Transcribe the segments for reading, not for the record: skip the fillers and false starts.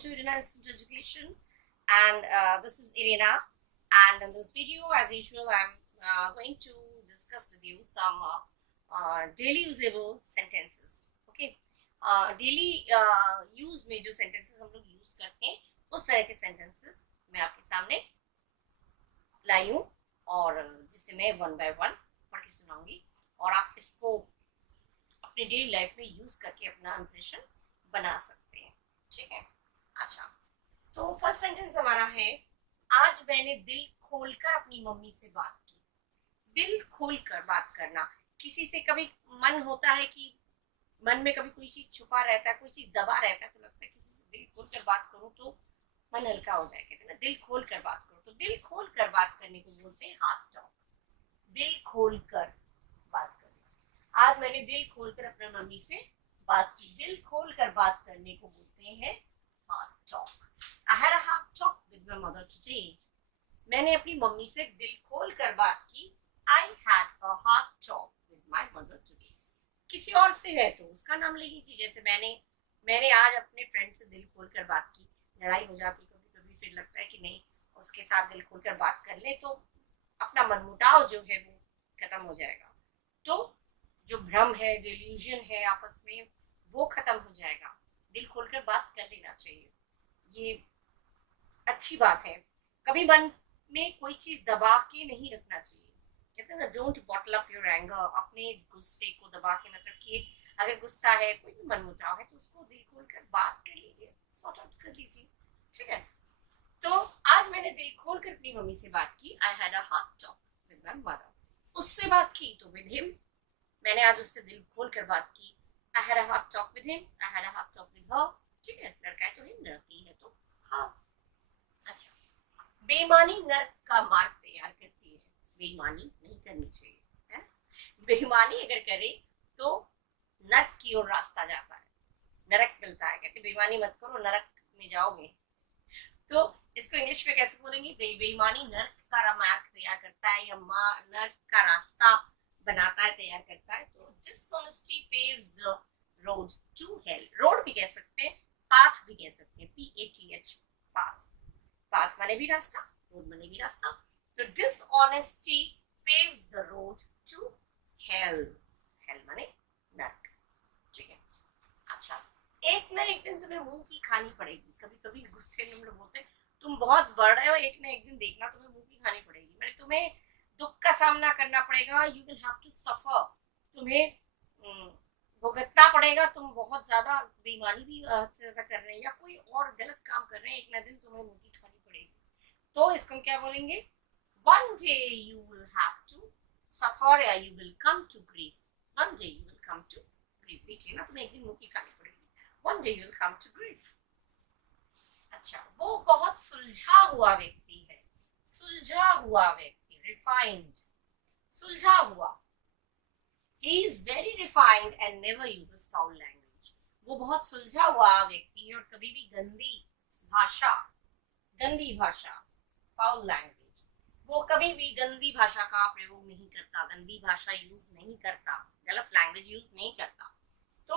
to Irina Institute Education, and this is Irina. And in this video, as usual, I'm going to discuss with you some daily usable sentences. Okay, daily use में जो sentences हम लोग use करते हैं, उस तरह के sentences मैं आपके सामने लाई हूँ और जिसे मैं one by one पढ़ के सुनाऊंगी और आप इसको अपने डेली लाइफ में यूज करके अपना इंप्रेशन बना सकते हैं. ठीक है. अच्छा, तो फर्स्ट सेंटेंस हमारा है, आज मैंने दिल खोलकर अपनी मम्मी से बात की. दिल खोलकर बात करना. किसी से कभी मन होता है कि मन में कभी कोई चीज छुपा रहता है, कोई चीज दबा रहता है, तो लगता है किसी से दिल खोलकर बात करूं तो मन हल्का हो जाएगा. कहते हैं ना, दिल खोलकर बात करो. तो दिल खोलकर बात करने को बोलते हैं हार्ट टॉक. दिल खोलकर बात करना. आज मैंने दिल खोलकर अपने मम्मी से बात की. दिल खोलकर बात करने को बोलते हैं heart talk. I had a heart talk with my mother today. मैंने अपनी मम्मी से दिल खोलकर बात की. I had a heart talk with my mother today. किसी और से है तो उसका नाम ले लीजिए. जैसे मैंने आज अपने फ्रेंड से दिल खोलकर बात की. लड़ाई हो जाती कभी कभी, फिर लगता है कि नहीं उसके साथ दिल खोलकर बात कर ले तो अपना मनमुटाव जो है वो खत्म हो जाएगा. तो जो भ्रम है, जो इल्यूजन है आपस में, वो खत्म हो जाएगा. दिल खोलकर बात कर लेना चाहिए, ये अच्छी बात है. कभी मन में कोई चीज दबा के नहीं रखना चाहिए. कहते हैं ना, don't bottle up your anger. अपने गुस्से को दबा के मत रखिए. अगर गुस्सा है, कोई भी मनमुटाव है, तो उसको दिल खोलकर बात कर लीजिए, सॉर्ट आउट कर लीजिए. ठीक है. तो आज मैंने दिल खोलकर अपनी मम्मी से बात की. I had a heart talk with my mother. उससे बात की तो विद हिम. मैंने आज उससे दिल खोलकर बात की. I had a heart talk with him. I had a heart talk with her. ठीक है. लड़का है तो हिम, लड़की है तो हाँ. अच्छा, बेईमानी नर्क का मार्ग तैयार करती है. बेईमानी नहीं करनी चाहिए, है. बेईमानी अगर करे तो नरक की ओर रास्ता जाता है, नरक मिलता है. कहते बेईमानी मत करो, नरक में जाओगे. तो इसको इंग्लिश में कैसे बोलेंगे? बेईमानी नर्क का मार्ग तैयार करता है या नर्क का रास्ता बनाता है, तैयार करता है. तो dishonesty paves the road to hell. Road भी कह सकते हैं, पाथ भी कह सकते हैं. PATH, path. पाथ माने भी रास्ता, रोड माने भी रास्ता. तो dishonesty paves the road to hell. Hell माने नर्क. ठीक है. अच्छा, एक ना एक दिन तुम्हें मुंह की खानी पड़ेगी. कभी कभी गुस्से में हम लोग बोलते हैं तुम बहुत बड़ रहे हो, एक ना एक दिन देखना तुम्हें मुंह की खानी पड़ेगी. मैंने तुम्हें दुख का सामना करना पड़ेगा. You will have to suffer. तुम्हें भुगतना पड़ेगा. तुम बहुत ज्यादा बेईमानी भी हद से ज्यादा कर रहे हैं या कोई और गलत काम कर रहे हैं, एक ना दिन तुम्हें मुंह की खानी पड़ेगी. तो इसको हम क्या बोलेंगे? One day you will have to suffer या you will come to grief. One day you will come to grief. देख लेना, तुम्हें एक दिन मुंह की खानी पड़ेगी. One day you will come to grief. अच्छा, वो बहुत सुलझा हुआ व्यक्ति है. सुलझा हुआ व्यक्ति, रिफाइंड. सुलझा हुआ. He is very refined and never uses foul language. वो बहुत सुलझा हुआ व्यक्ति है और कभी भी गंदी भाषा, foul language, वो कभी भी गंदी भाषा का प्रयोग नहीं करता, गंदी भाषा यूज नहीं करता, गलत लैंग्वेज यूज नहीं करता. तो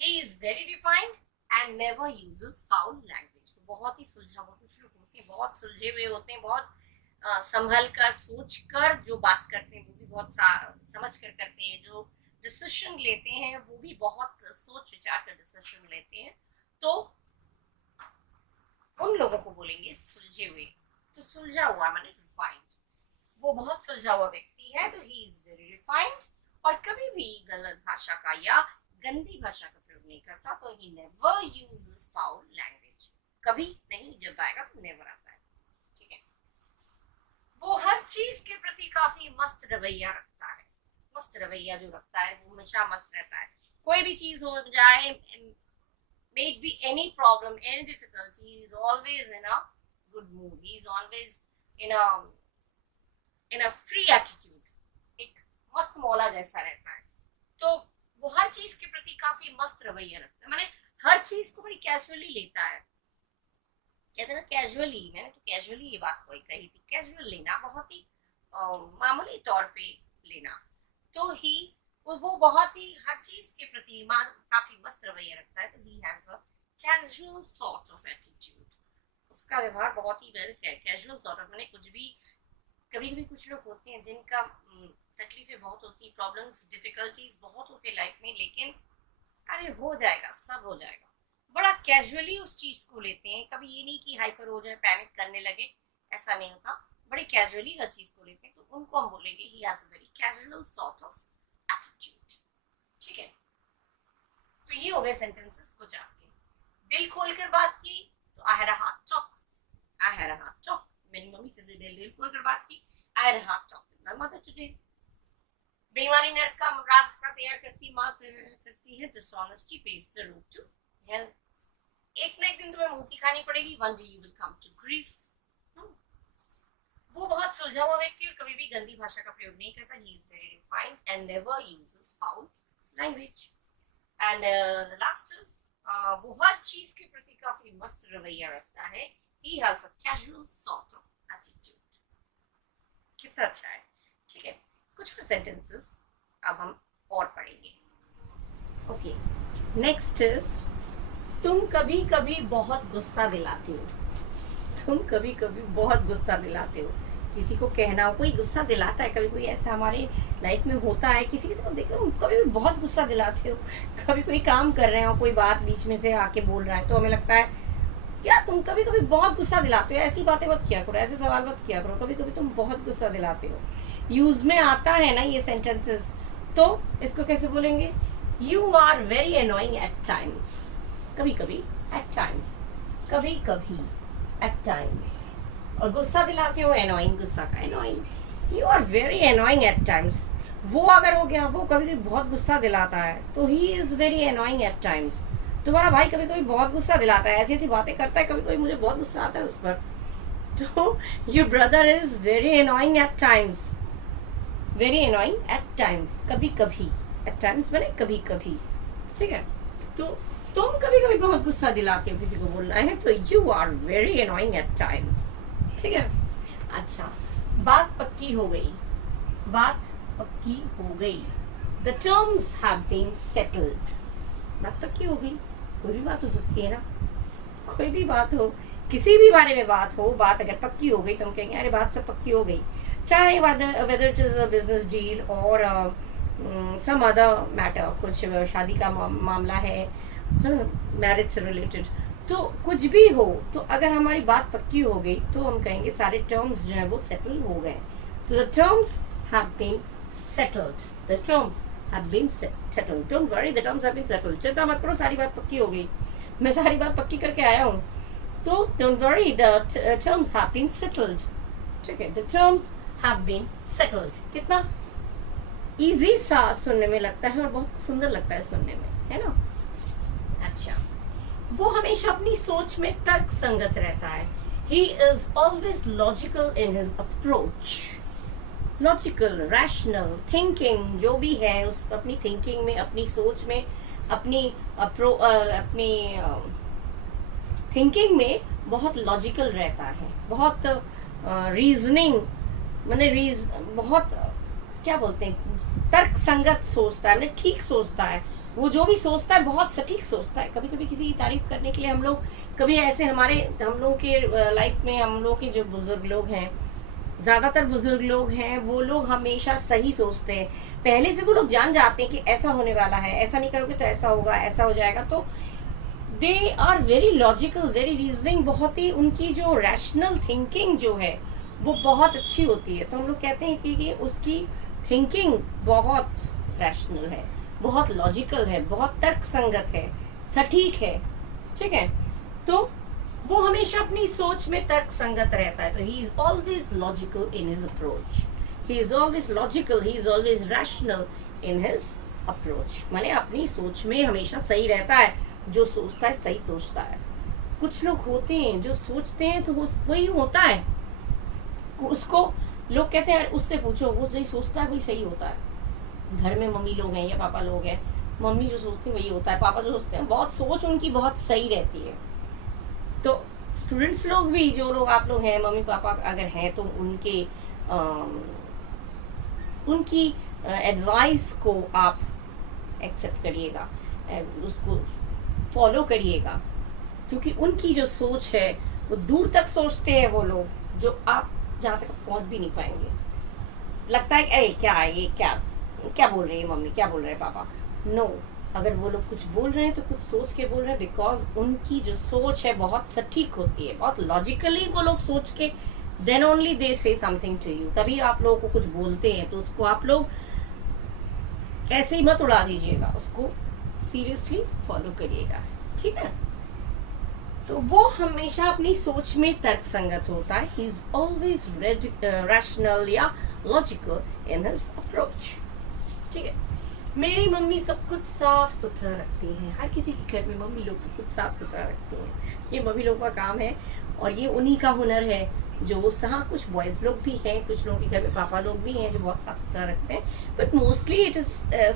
he is very refined and never uses foul language. बहुत ही सुलझा हुआ. कुछ लोग होते हैं बहुत सुलझे हुए होते हैं, बहुत संभल कर सोच कर जो बात करते हैं वो भी बहुत समझ कर करते हैं. जो डिसीजन लेते हैं वो भी बहुत सोच विचार कर डिसीजन लेते हैं. तो उन लोगों को बोलेंगे सुलझे हुए. तो सुलझा हुआ माने रिफाइंड. वो बहुत सुलझा हुआ व्यक्ति है, तो ही इज वेरी रिफाइंड और कभी भी गलत भाषा का या गंदी भाषा का प्रयोग नहीं करता. तो he never uses foul language. कभी नहीं, जब आएगा तो नेवर आता है. ठीक है. वो हर चीज के प्रति काफी मस्त रवैया रखता है. मस्त रवैया जो रखता है वो हमेशा मस्त रहता है. कोई भी चीज हो जाए, may it be any problem, any difficulty, he is always in a good mood. He is always in a free attitude. एक मस्त मौला जैसा रहता है. तो वो हर चीज के प्रति काफी मस्त रवैया रखता है. माने हर चीज को बड़ी कैजुअली लेता है. कहते हैं ना कैजुअली. मैंने तो कैजुअली ये बात कोई कही थी. कैजुअल लेना, बहुत ही मामूली तौर पे लेना. तो वो बहुत ही हर चीज के प्रति काफी मस्त रवैया रखता है. तो he has a casual sort of attitude, उसका व्यवहार बहुत ही कैजुअल सॉर्ट ऑफ, मैंने कुछ भी, कभी कभी कुछ लोग होते हैं जिनका तकलीफें बहुत होती, प्रॉब्लम्स डिफिकल्टीज बहुत होते लाइफ में, लेकिन अरे हो जाएगा, सब हो जाएगा, बड़ा कैजुअली उस चीज को लेते हैं। कभी ये नहीं कि हाइपर हो जाए, पैनिक करने लगे, ऐसा नहीं होता, बड़े कैजुअली हर चीज को लेते हैं, तो उनको हम बोलेंगे he has a very casual sort of attitude. ठीक है, तो ये हो गए सेंटेंसेस कुछ आपके। दिल खोलकर बात की तो I had a heart talk, I had a heart talk, मेरी मम्मी से दिल खोलकर बात की, I had a heart talk with my mother today. बेईमानी नरक का रास्ता तैयार करती है, dishonesty paves the route to hell. एक ना एक दिन तुम्हें मुंह की खानी पड़ेगी, one day you will come to grief. वो बहुत सुलझा हुआ व्यक्ति और कभी भी गंदी भाषा का प्रयोग नहीं करता, ही is very refined and never uses foul language. And the last is, वो हर चीज के प्रति काफी मस्त रवैया रखता है, he has a casual sort of attitude। कितना अच्छा है। ठीक है, कुछ सेंटेंसेस अब हम और पढ़ेंगे। ओके, नेक्स्ट इज, तुम कभी कभी बहुत गुस्सा दिलाते हो, तुम कभी कभी बहुत गुस्सा दिलाते हो। किसी को कहना हो, कोई गुस्सा दिलाता है, कभी कोई ऐसा हमारे लाइफ में होता है, किसी किसी को देखो कभी भी बहुत गुस्सा दिलाते हो। कभी कोई काम कर रहे हो, कोई बात बीच में से आके बोल रहा है, तो हमें लगता है क्या तुम कभी कभी बहुत गुस्सा दिलाते हो, ऐसी बातें मत किया करो, ऐसे सवाल मत किया करो, कभी कभी तुम बहुत गुस्सा दिलाते हो। यूज में आता है ना ये सेंटेंसेस, तो इसको कैसे बोलेंगे? You are very annoying at times, कभी कभी, एट टाइम्स, कभी कभी, एट टाइम्स। और गुस्सा दिलाते हो, एनोइंग, गुस्सा का annoying. You are very annoying at times, वो अगर हो गया, वो कभी कभी बहुत गुस्सा दिलाता है, तो he is very annoying at times. तुम्हारा भाई कभी कभी बहुत गुस्सा दिलाता है, ऐसी ऐसी बातें करता है, कभी कभी मुझे बहुत गुस्सा आता है उस पर। तो your brother is very annoying at times, very annoying at times, कभी कभी, एट टाइम्स मैंने कभी कभी। ठीक है, तो तुम कभी कभी बहुत गुस्सा दिलाते हो, किसी को बोलना है तो you are very annoying at times. ठीक है, अच्छा, बात पक्की हो गई, बात पक्की हो गई। The terms have been settled, बात पक्की हो गई। कोई भी बात हो सकती है ना, कोई भी बात हो, किसी भी बारे में बात हो, बात अगर पक्की हो गई तो हम कहेंगे अरे बात सब पक्की हो गई। चाहे whether it is a business deal और सम अदर मैटर, कुछ शादी का मामला है, मैरिज से रिलेटेड, तो कुछ भी हो, तो अगर हमारी बात पक्की हो गई तो हम कहेंगे सारे टर्म्स जो है वो सेटल हो गए। तो the terms have been settled, the terms have been settled, don't worry, the terms have been settled। चिंता मत करो, सारी बात पक्की हो गई, मैं सारी बात पक्की करके आया हूँ, तो don't worry, the terms have been settled। ठीक है, the terms have been settled, कितना इजी सा सुनने में लगता है और बहुत सुंदर लगता है सुनने में, है ना। अच्छा, वो हमेशा अपनी सोच में तर्क संगत रहता है, he is always logical in his approach। Logical, rational thinking जो भी है, उस अपनी थिंकिंग में, अपनी सोच में, अपनी थिंकिंग में बहुत लॉजिकल रहता है, बहुत रीजनिंग, मैंने बहुत क्या बोलते हैं, तर्क संगत सोचता है, मैंने ठीक सोचता है, वो जो भी सोचता है बहुत सटीक सोचता है। कभी कभी किसी की तारीफ करने के लिए हम लोग, कभी ऐसे हम लोगों के लाइफ में, हम लोग के जो बुजुर्ग लोग हैं, ज्यादातर बुजुर्ग लोग हैं, वो लोग हमेशा सही सोचते हैं, पहले से वो लोग जान जाते हैं कि ऐसा होने वाला है, ऐसा नहीं करोगे तो ऐसा होगा, ऐसा हो जाएगा। तो they are very logical, very reasoning, बहुत ही उनकी जो रैशनल थिंकिंग जो है वो बहुत अच्छी होती है। तो हम लोग कहते हैं कि उसकी थिंकिंग बहुत रैशनल है, बहुत लॉजिकल है, बहुत तर्क संगत है, सटीक है। ठीक है, तो वो हमेशा अपनी सोच में तर्क संगत रहता है, तो he is always logical in his approach, he is always logical, he is always rational in his approach, माने अपनी सोच में हमेशा सही रहता है, जो सोचता है सही सोचता है। कुछ लोग होते हैं जो सोचते हैं तो वही होता है, उसको लोग कहते हैं उससे पूछो, वो जो सोचता है वही सही होता है। घर में मम्मी लोग हैं या पापा लोग हैं, मम्मी जो सोचती है वही होता है, पापा जो सोचते हैं, बहुत सोच उनकी बहुत सही रहती है। तो स्टूडेंट्स लोग भी, जो लोग आप लोग हैं, मम्मी पापा अगर हैं, तो उनकी एडवाइस को आप एक्सेप्ट करिएगा, उसको फॉलो करिएगा, क्योंकि उनकी जो सोच है वो दूर तक सोचते हैं वो लोग, जो आप जहाँ तक पहुंच भी नहीं पाएंगे। लगता है कि अरे क्या है ये, क्या क्या बोल रही है मम्मी, क्या बोल रहे हैं पापा। नो, अगर वो लोग कुछ बोल रहे हैं तो कुछ सोच के बोल रहे हैं, बिकॉज उनकी जो सोच है बहुत सटीक होती है, बहुत लॉजिकली वो लोग सोच के देन ओनली दे से समथिंग टू यू। तभी आप लोगों को कुछ बोलते हैं तो उसको आप लोग ऐसे ही मत उड़ा दीजिएगा, उसको सीरियसली फॉलो करिएगा, ठीक है। तो वो हमेशा अपनी सोच में तर्क संगत होता है। ही इज ऑलवेज रैशनल या लॉजिकल इन हिज अप्रोच, ठीक है। मेरी मम्मी सब कुछ साफ सुथरा रखती हैं। हर किसी के घर में मम्मी लोग सब कुछ साफ सुथरा रखती हैं, ये मम्मी लोगों का काम है और ये उन्हीं का हुनर है। जो वो कुछ बॉयज लोग भी हैं, कुछ लोगों के घर में पापा लोग भी हैं जो बहुत साफ सुथरा रखते हैं, but mostly it is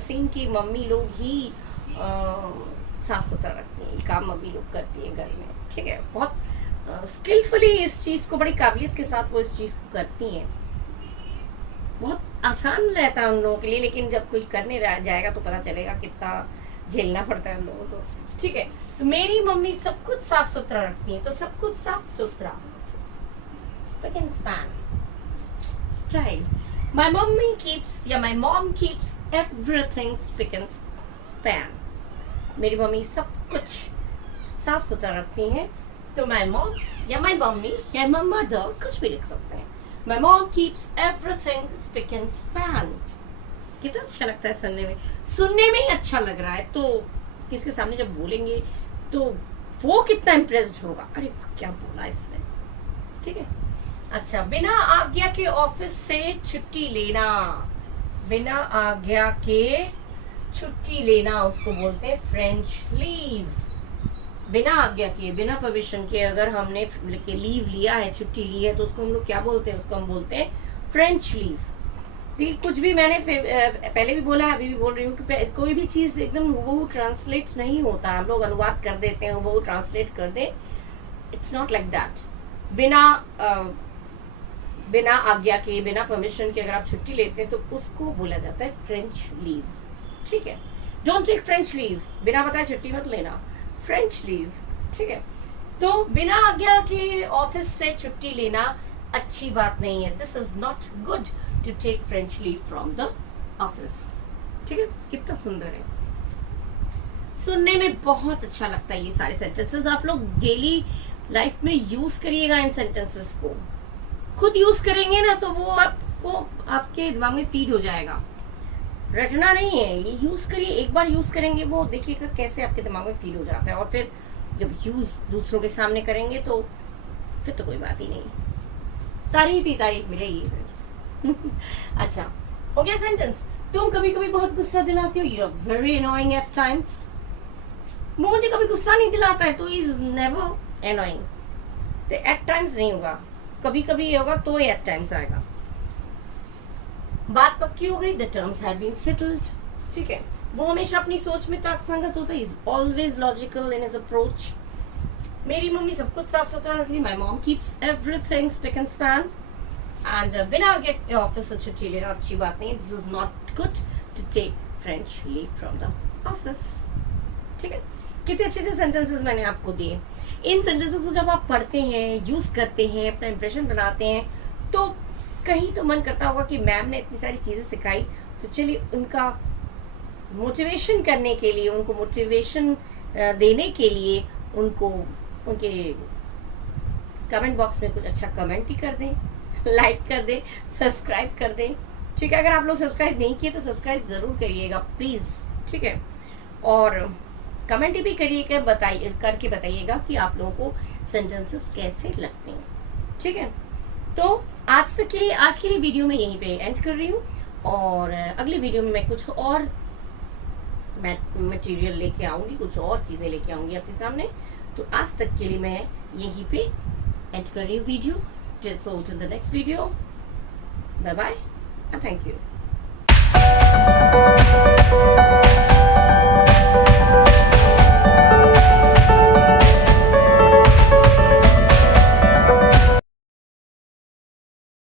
seen कि मम्मी लोग ही साफ सुथरा रखती हैं। ये काम मम्मी लोग करती है घर में, ठीक है। बहुत स्किलफुली इस चीज को, बड़ी काबिलियत के साथ वो इस चीज को करती हैं। बहुत आसान रहता है उन लोगों के लिए, लेकिन जब कोई करने जाएगा तो पता चलेगा कितना झेलना पड़ता है उन लोगों को, ठीक है। तो मेरी मम्मी सब कुछ साफ सुथरा रखती है, तो सब कुछ साफ सुथरा, spick and span style. My mom keeps everything spick and span. मेरी मम्मी सब कुछ साफ सुथरा रखती हैं, तो my mom या my mummy या my mother कुछ भी लिख सकते हैं। My mom keeps everything spick and span. कितना अच्छा लगता है सुनने में ही अच्छा लग रहा है, तो किसके सामने जब बोलेंगे तो वो कितना इम्प्रेस्ड होगा, अरे क्या बोला इसने, ठीक है। अच्छा, बिना आज्ञा के ऑफिस से छुट्टी लेना, बिना आज्ञा के छुट्टी लेना उसको बोलते हैं फ्रेंच लीव। बिना आज्ञा के, बिना परमिशन के अगर हमने लीव लिया है, छुट्टी ली है, तो उसको हम लोग क्या बोलते हैं, उसको हम बोलते हैं फ्रेंच लीव। देखिए, कुछ भी मैंने पहले भी बोला है, अभी भी बोल रही हूँ कि कोई भी चीज एकदम वो ट्रांसलेट नहीं होता। हम लोग अनुवाद कर देते हैं, वो ट्रांसलेट कर दे, इट्स नॉट लाइक दैट। बिना आज्ञा के, बिना परमिशन के अगर आप छुट्टी लेते हैं तो उसको बोला जाता है फ्रेंच लीव, ठीक है। डोंट टेक फ्रेंच लीव, बिना बताए छुट्टी मत लेना, फ्रेंच लीव, ठीक है। तो बिना आज्ञा के ऑफिस से छुट्टी लेना अच्छी बात नहीं है। This is not good to take French leave from the office, ठीक है। कितना सुंदर है, सुनने में बहुत अच्छा लगता है। ये सारे सेंटेंसेस आप लोग डेली लाइफ में यूज करिएगा। इन सेंटेंसेस को खुद यूज करेंगे ना तो वो आपको आपके दिमाग में फीड हो जाएगा। रटना नहीं है, ये यूज करिए, एक बार यूज करेंगे वो देखिएगा कैसे आपके दिमाग में फीड हो जाता है, और फिर जब यूज दूसरों के सामने करेंगे तो फिर तो कोई बात ही नहीं, तारीफ ही तारीफ मिलेगी। अच्छा, हो गया सेंटेंस। तुम कभी कभी बहुत गुस्सा दिलाते हो, you are very annoying at times. वो मुझे कभी गुस्सा नहीं दिलाता है, तो इज नेवर एनोइंग। तो एट टाइम्स नहीं होगा, कभी कभी होगा तो एट टाइम्स आएगा। बात पक्की हो गई, the terms have been settled, ठीक है। वो हमेशा अपनी सोच में तर्कसंगत होता है, is always logical in his approach. मेरी मम्मी सब कुछ साफ सुथरा रखती, my mom keeps everything spick and span. And बिना आगे ऑफिस से छुट्टी लेना अच्छी बात नहीं, this is not good to take French leave from the office, ठीक है। कितने अच्छे से सेंटेंसेस मैंने आपको दिए। इन सेंटेंसेस को जब आप पढ़ते हैं, यूज करते हैं, अपना इंप्रेशन बनाते हैं, तो कहीं तो मन करता होगा कि मैम ने इतनी सारी चीजें सिखाई, तो चलिए उनका मोटिवेशन करने के लिए, उनको मोटिवेशन देने के लिए उनको उनके कमेंट बॉक्स में कुछ अच्छा कमेंट ही कर दें, लाइक कर दें, सब्सक्राइब कर दें, ठीक है। अगर आप लोग सब्सक्राइब नहीं किए तो सब्सक्राइब जरूर करिएगा प्लीज, ठीक है। और कमेंट भी करिएगा, करके बताइएगा कि आप लोगों को सेंटेंसेस कैसे लगते हैं, ठीक है। तो आज के लिए वीडियो में यहीं पे एंड कर रही हूँ, और अगली वीडियो में मैं कुछ और मटेरियल लेके आऊंगी, कुछ और चीजें लेके आऊंगी आपके सामने। तो आज तक के लिए मैं यहीं पे एंड कर रही हूँ video. So till the next video, bye bye and thank you.